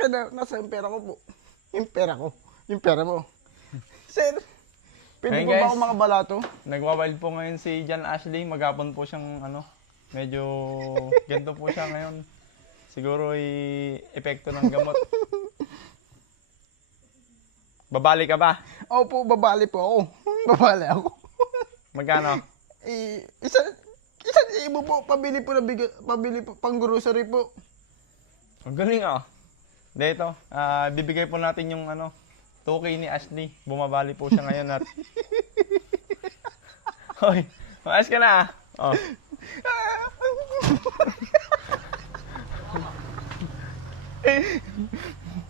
akin na, nasa yung pera ko po. Yung pera ko. Yung pera mo. Sir, pwede Ayun, po ba guys. ako makabalato? Nagwawild po ngayon si John Ashley. Maghapon po siyang medyo ganito po siya ngayon. Siguro epekto ng gamot. Babali ka ba? Opo, babali po ako. Babali ako. Magkano? Isang ibo po, pabili po pabili po, pang grocery po. Ang galing ah. Dito, bibigay po natin yung 2K ni Ashley. Bumabali po siya ngayon at... Hoy, maayos ka na ah. Oh.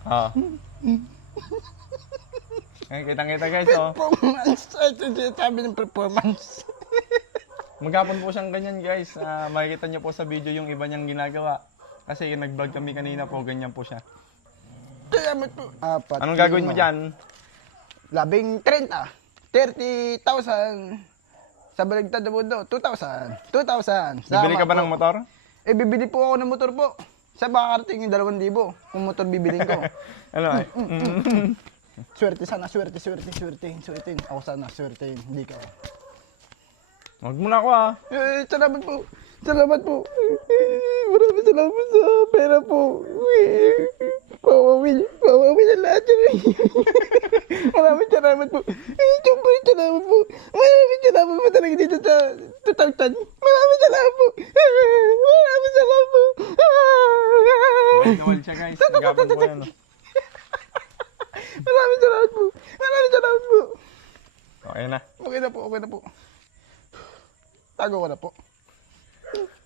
Oh. Ay, kitang-kita guys, oh. Performance. Ito yung sabi ng performance. Maghapon po siyang ganyan guys. Makikita niyo po sa video yung iba niyang ginagawa. Kasi nag-vlog kami kanina po, ganyan po siya. Salamat po. Apat. Anong gagawin mo dyan? 30. 30,000. Sa baligtad na mundo, 2,000. 2,000. Bibili ka ba ng motor? Eh, bibili po ako ng motor po. Sa makakarating yung 2,000 kung motor bibilin ko. Ano ay? Swerte sana, swerte. Ako sana, swerte. Hindi ka. Wag mo na ako ah. Salamat po. Salamat po. Maraming salamat sa pera po. Pawawi na lahat yun. Maraming salamat po. Siyempre, salamat po. Maraming salamat po talaga dito sa tutagtan. Maraming salamat po. Maraming salamat po. Wild siya guys. Maghapon po yan. Maraming salamat po. Maraming salamat po. Okay na. Okay na po. Tago ko na po.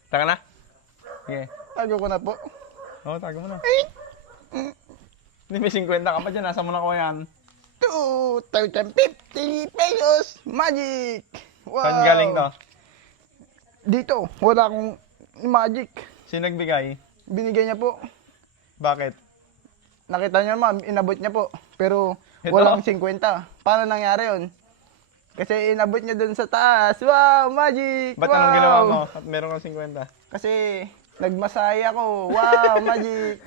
Taka na. Sige. Tago ko na po. Oo, tago mo na. Hindi may 50 ka pa dyan. Nasa mo na ko yan. 2,050 pesos magic! Wow! Saan galing to? Dito, wala akong magic. Sino nagbigay? Binigay niya po. Bakit? Nakita niyo naman, inabot niya po. Pero Ito? walang 50. Paano nangyari yun? Kasi inabot niya dun sa taas. Wow, magic! Ba't wow! anong ginawa mo? At meron kang 50? Kasi nagmasaya ko. Wow, magic!